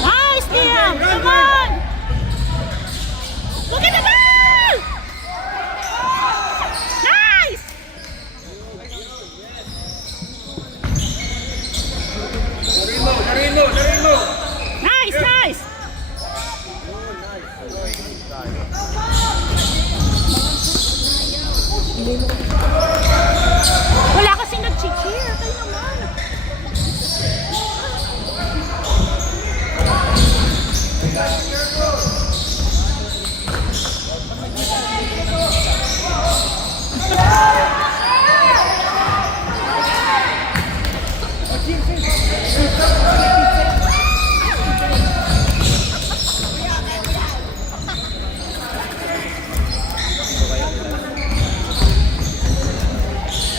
Nice, Liam! Come on! Look at the ball! Nice! Nice, nice! Wala kasing nag-cheer. Tayo naman.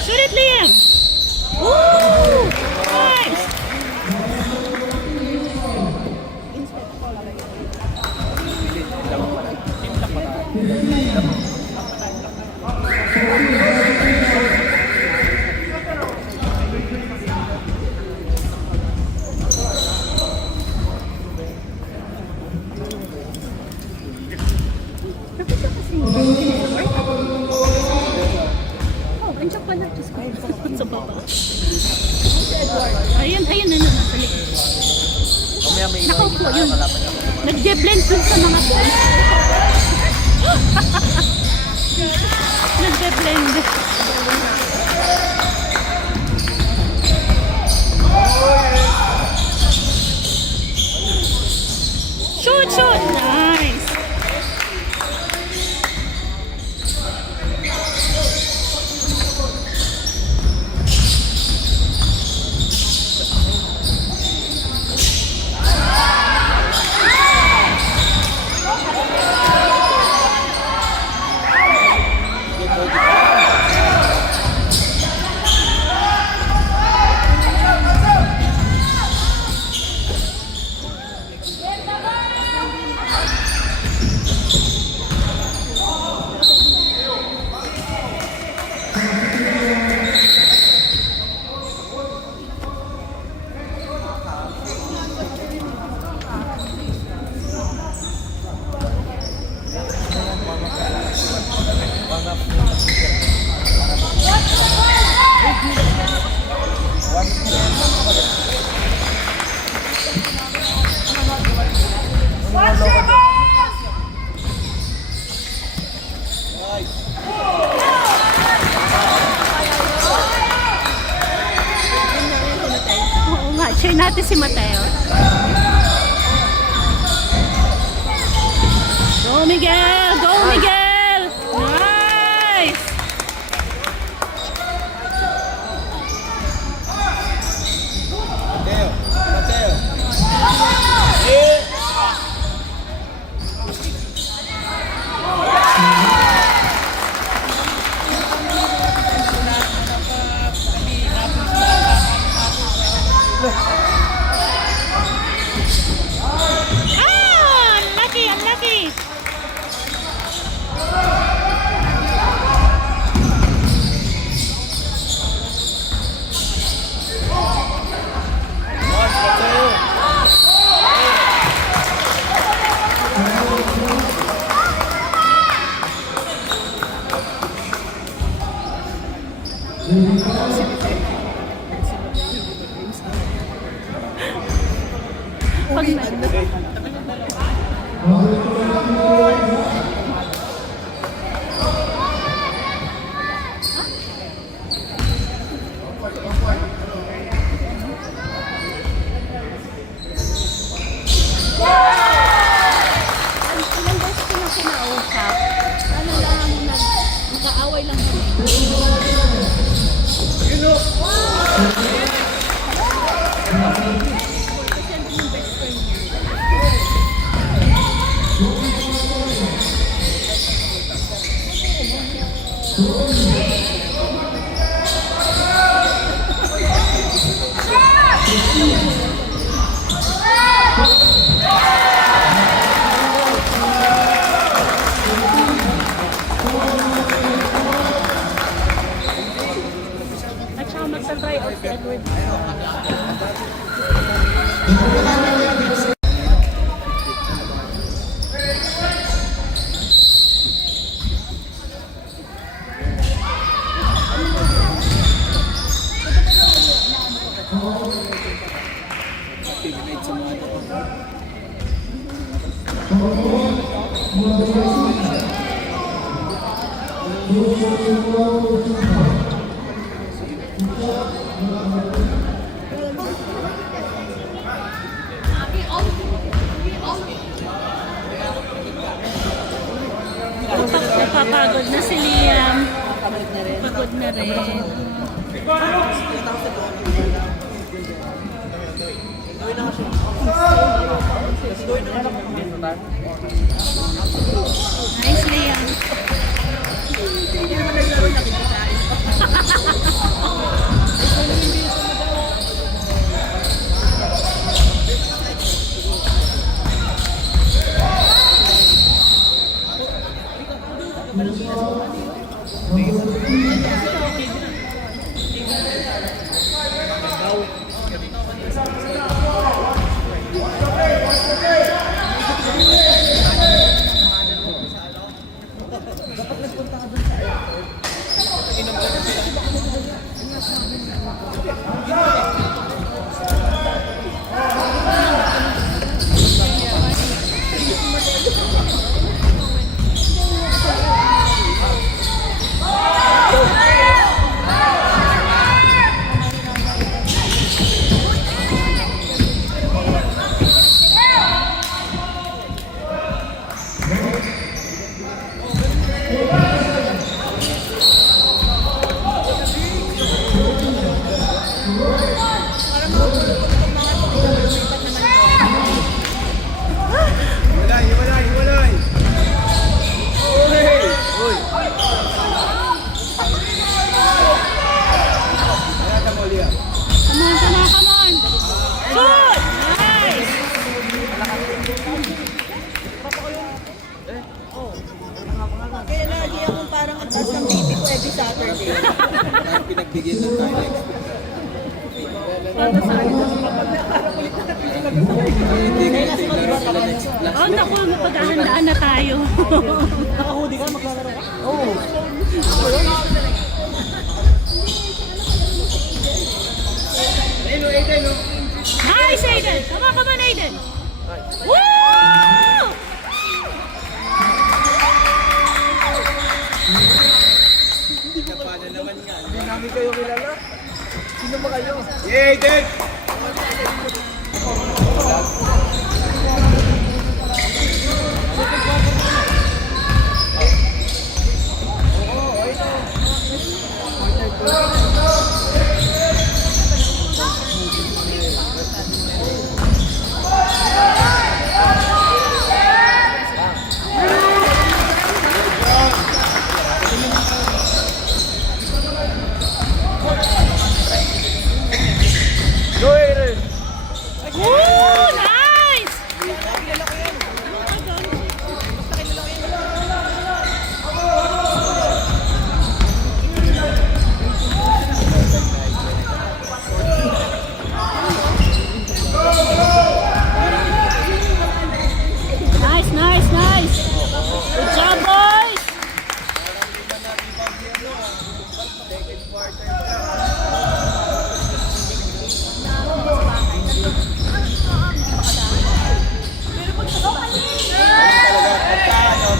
Shoot it, Liam! Woo! Nice! Andiyan pala. Diyos ko. Sa baba. Ayun, ayun. Nasa likod. Nakaupo yun. Nagde-blend dun sa mga boys. Nagde-blend. Shoot, shoot. Nice. natin si Mateo. Go Miguel! Go Miguel! Nice! Mateo. Mateo. Yeah. Ah! Unlucky! Unlucky! Pag ilang beses ko na kinausap. Ano lang, nag-aaway lang kami. At saka magsa-try out si Edward. Napapagod na si Liam. Pagod na rin. Nice, Liam. Pinagbigyan ng tayo next. Hindi laro sila next. Oh, naku, mapaghahandaan na tayo. Nakahudi ka, maglalaro ka? Oo. Nice, Aiden! Come on, Aiden! Woo! Paano naman nga? Hindi namin kayo kilala. Sino ba kayo? Yay, Dave! Go, Aaron! Woo! Nice! Nice, nice, nice! Good job, boys!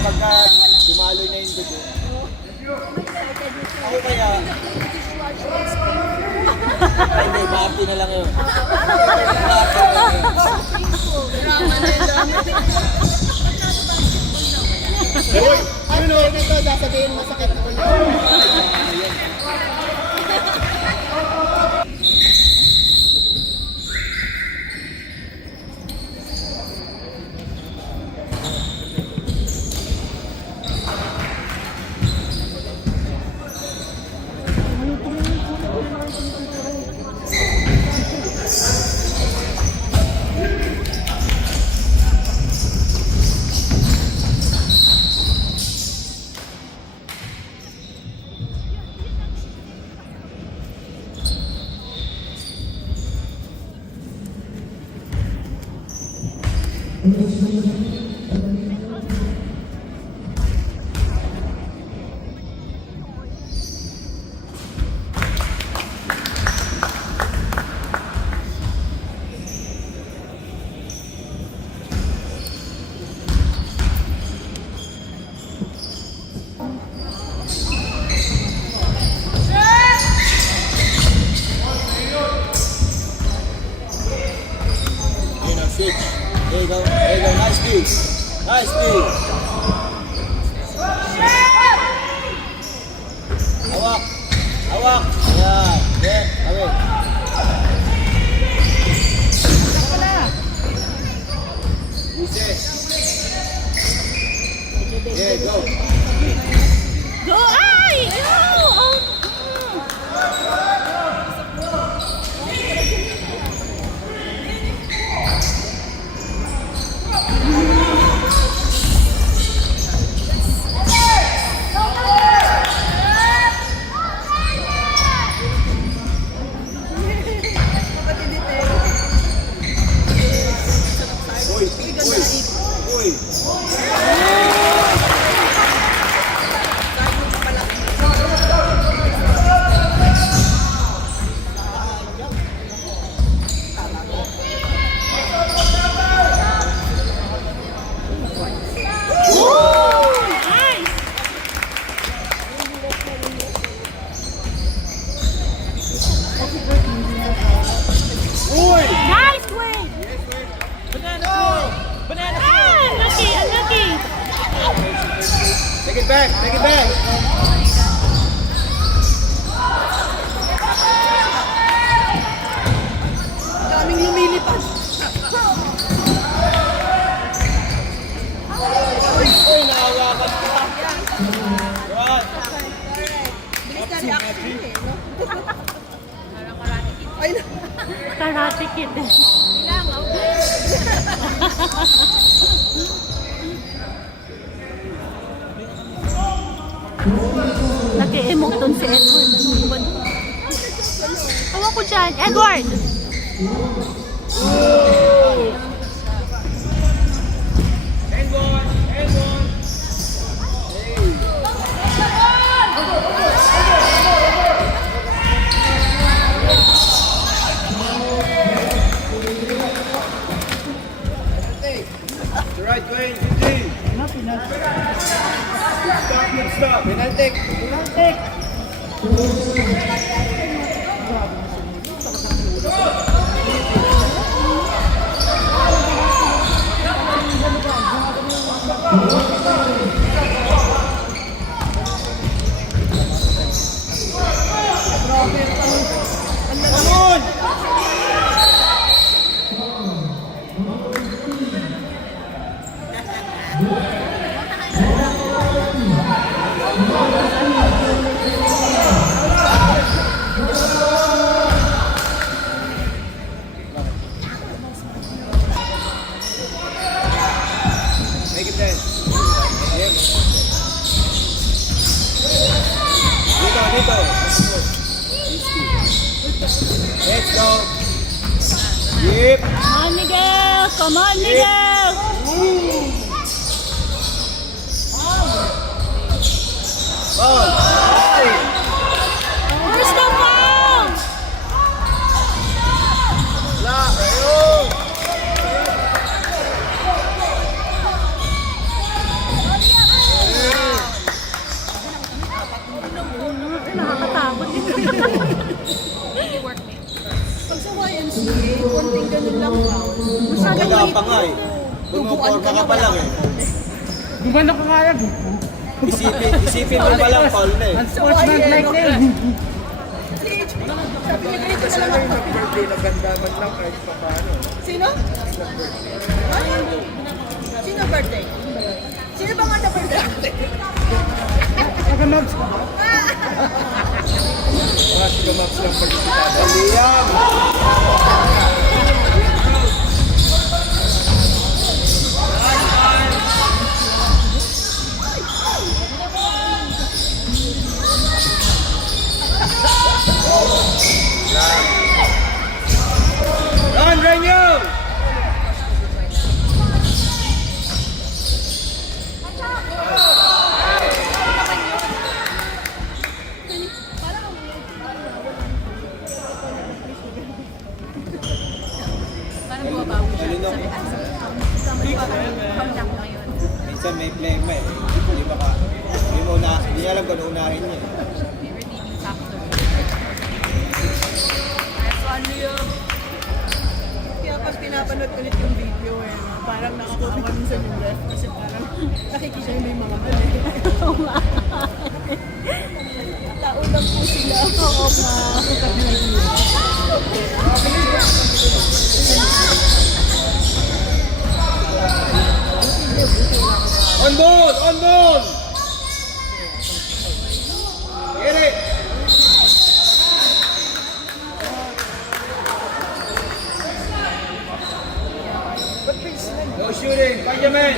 Pagka dumaloy na yung dugo. Ako kaya... Ay, hindi, party na lang yun. Uy! Ano? Ito, sasabihin masakit ako yun. Yun ang switch. There you go. There you go. Nice speed. Nice speed. Hawak. Hawak. Yan. Get. Away. Easy. Yeah, go. Go! Ay! Go! Oh. Uy. Uy. Uy. Nice! Uy. Nice win! Ah, unlucky, unlucky! Take it back. Take it back. Daming lumilipad. Uy, nakawakan ka. Right. Bilis na reaction eh, no? Ay, Karate Kid. Nag-emote dun si Edward. Tawa ko dyan. Edward! End one. End one. The right way, GG. Stop. Penalty. Come on! Make it 10. Yep. Dito. Let's go. Yep. Come on, Miguel! Come on, Miguel! Ball. Where's the foul? La. Ayun. Nakakatakot din. Pag sa YMCA, konting ganun lang foul. Masyado Wala maliit. pa nga eh. Bumuporma ka pa lang eh. Gumano ka nga yan. Isipin mo pa lang, foul na eh. Sportsman like na yun. Sabi niya ganito na lang ako. Birthday na gandaman lang kahit pa paano. Sino? Sino birthday? Sino ba nga na birthday? Pagka-mags ka ba? Pagka-mags lang pag-isipado. Liam. Run, Renyo! Parang bumabawi siya. Malinok. Contact mo ngayon. Minsan may plema eh. Hindi niya alam kung ano unahin niya. Redeeming factor. Nice one, Leo. Kaya pag pinapanood ulit yung video eh, parang nakakuha ka minsan yung ref kasi parang nakikita yung may mga mali. Oo nga. Tao lang po sila. Oo nga. On ball! On ball! Get it! No shooting, Benjamin!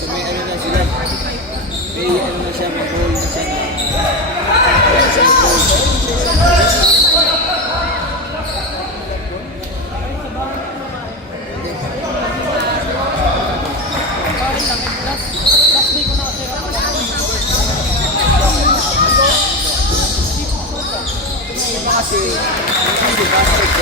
So may ano na sila. May ano na siya, may goal na siya na. Kasi basket,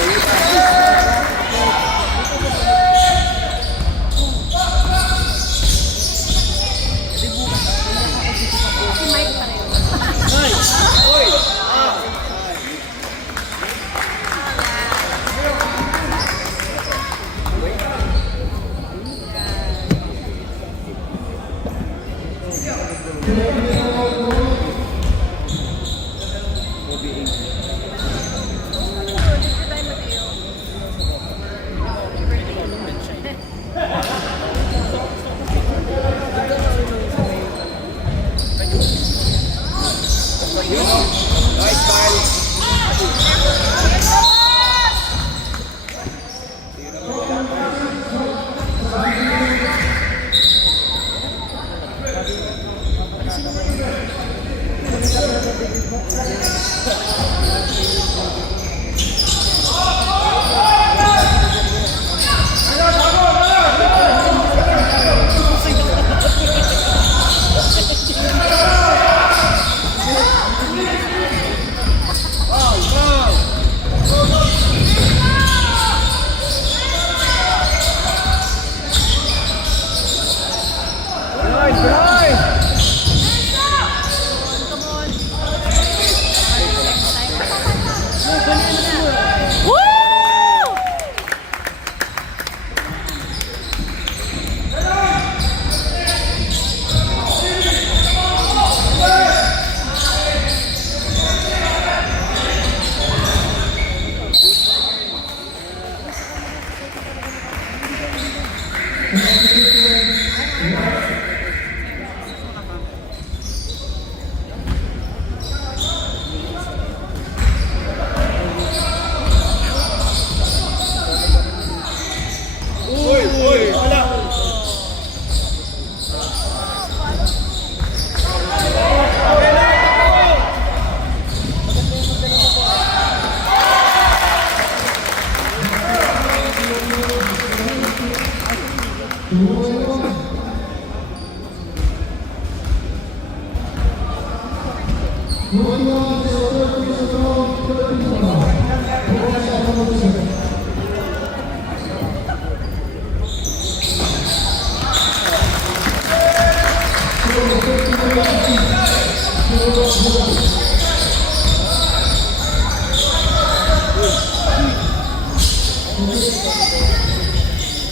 Si Mike pa rin. Oy! Nice, Kyle.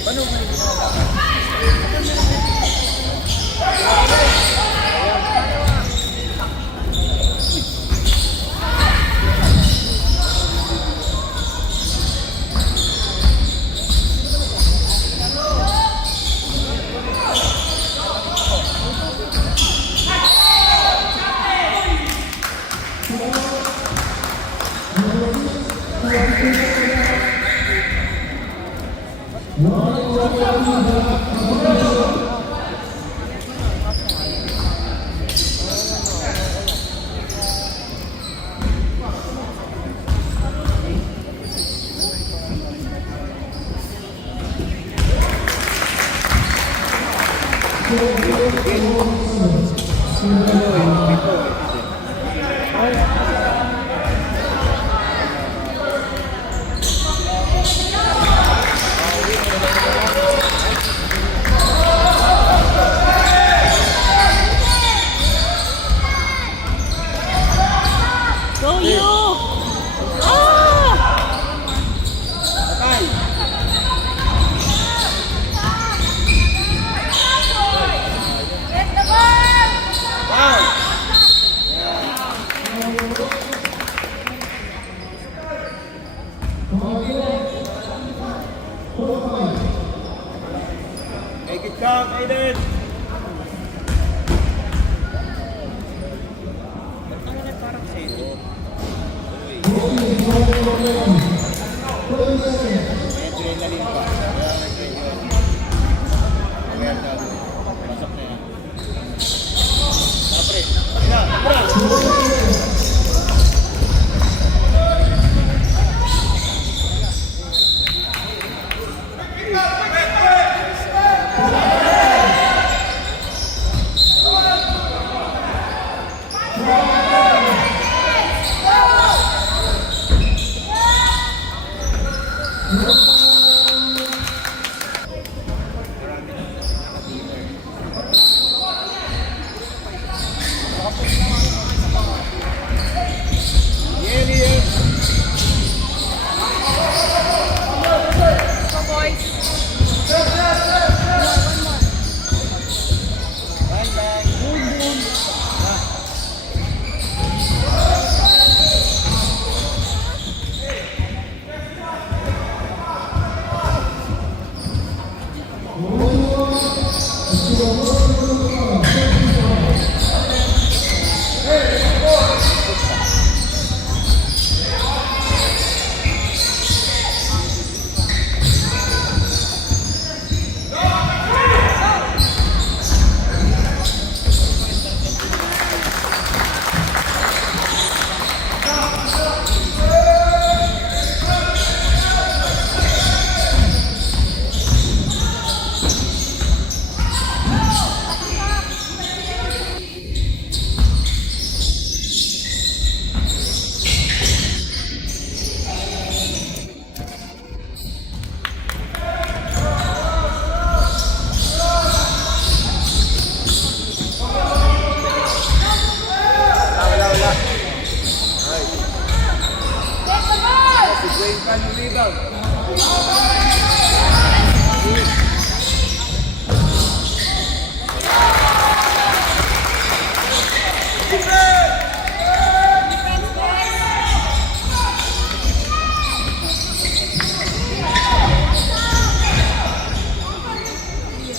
Paano ba yung ginagawa? Go you! Ah! Patay! Wow! Make it count, Aiden! Ba't naman ay parang sa'yo? May adrenaline pa. Kaya nag-adrenaline. Kaya daw. Pasok na yan. Tapre! Tapre!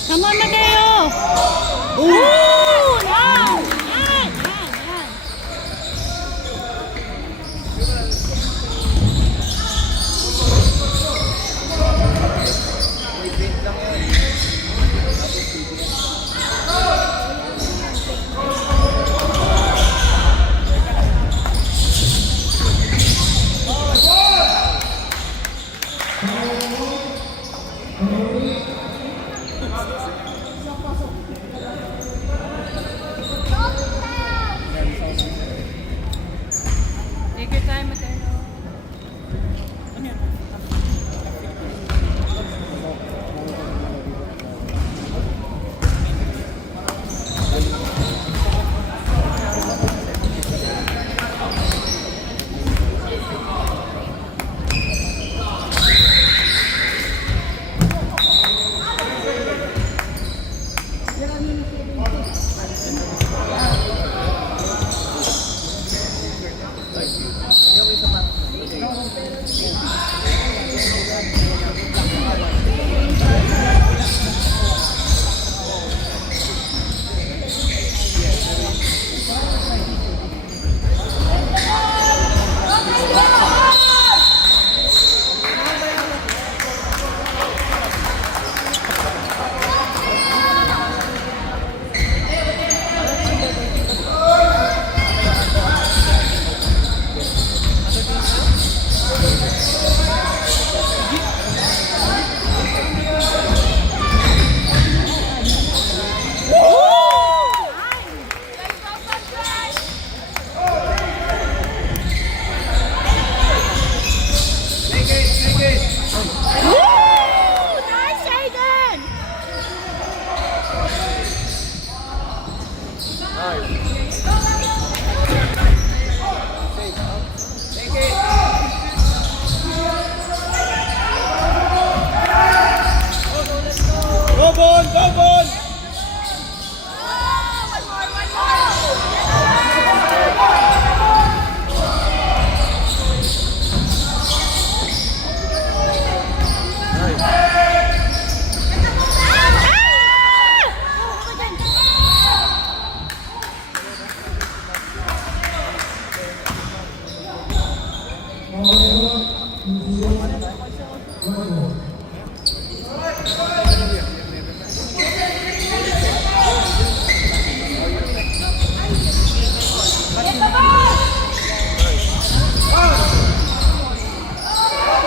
Come on, Mateo! Ooh! Yan! Yan! Yan! Take your time, Mateo. Woo! Nice, Aiden! Go, Bon! Go, Bon!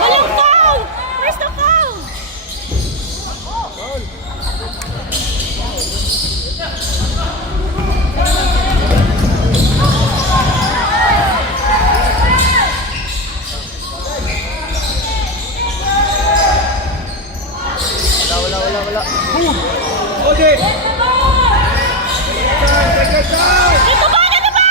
Walang foul! Where's the foul? Wala. Ode! Take time! Dito ba? Dito ba?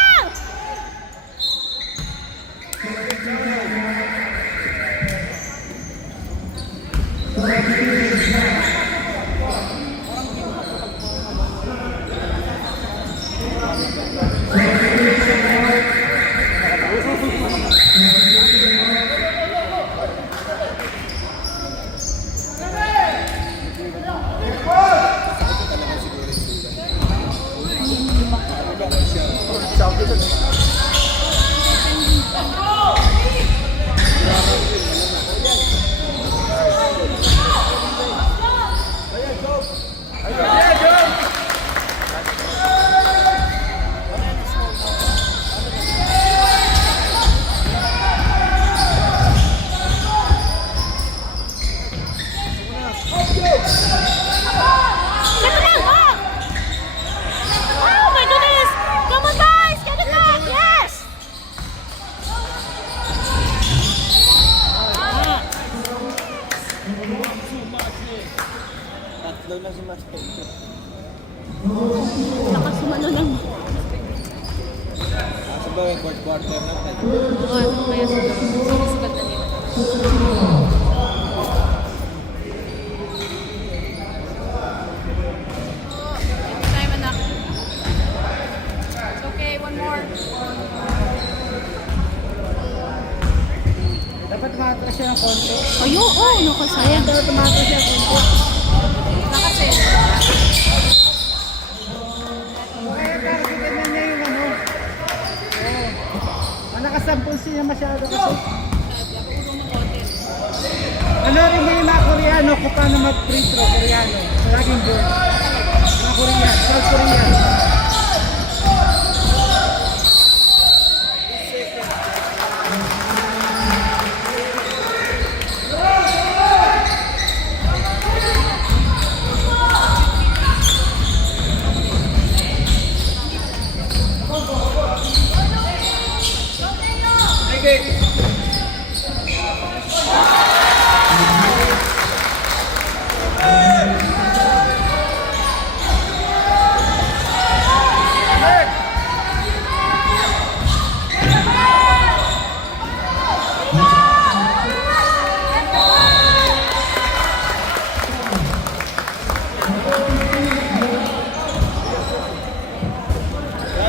Get it back! Oh my goodness! Come on guys! Get it back! Yes! Tatlo na si Master. Nakasumano lang. Sabagay, quarter na. Oo, kaya sumisigat na nila. Time anak. It's okay, one more. Dapat tumatras siya ng konti. Ayun, oh, nakasayang. Dapat tumatras siya ng konti. Nakasi. Okay, pero ganyan niya yung ano. Oo. Nakasampul siya masyado kasi. Ano rin mo yung mga Koreano kung paano mag-free throw Koreano. Laging doon. Mga Korean, South Korean.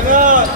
Ganun!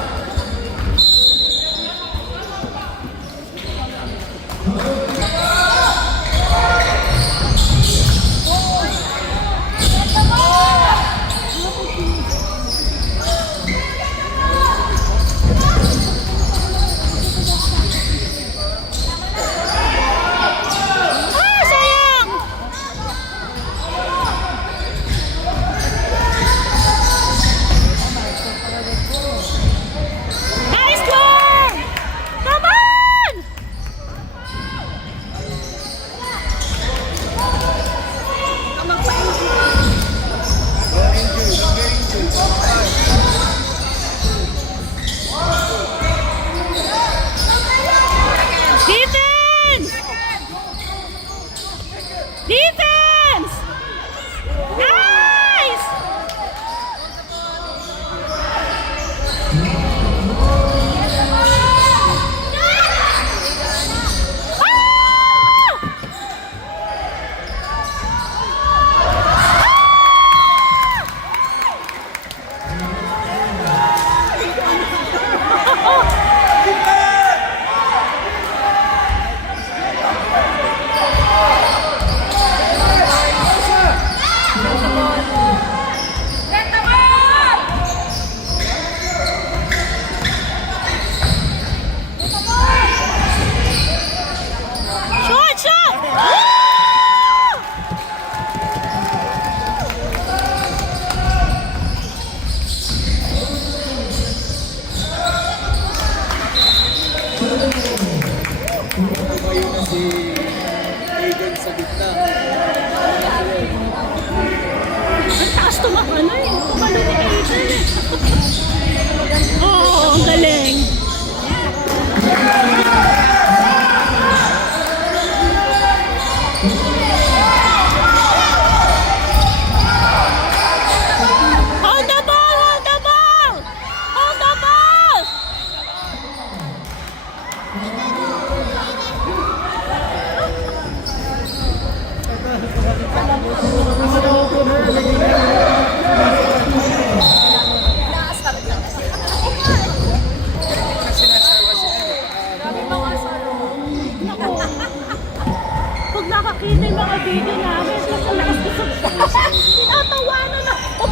Pag nakakita yung mga video namin, lakas ko sa tinatawanan ako.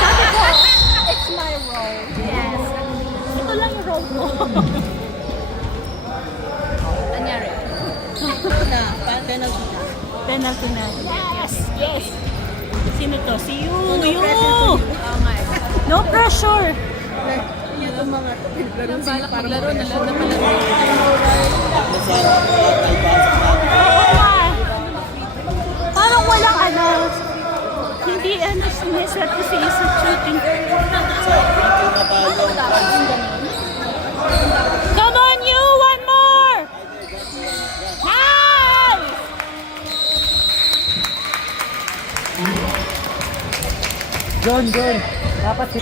Sabi ko, it's my role. Yes. Ito lang yung role ko. Anyari. Na, penalty na. Penalty na. Yes, yes. Sino to? Si you. No You. pressure to you. No pressure. Yan ang mga laro sila para Maglaro na lang na Oo nga. Parang walang ano. Hindi ano sineswerte ko sa isa shooting. Come on you! One more! Nice! John, dapat si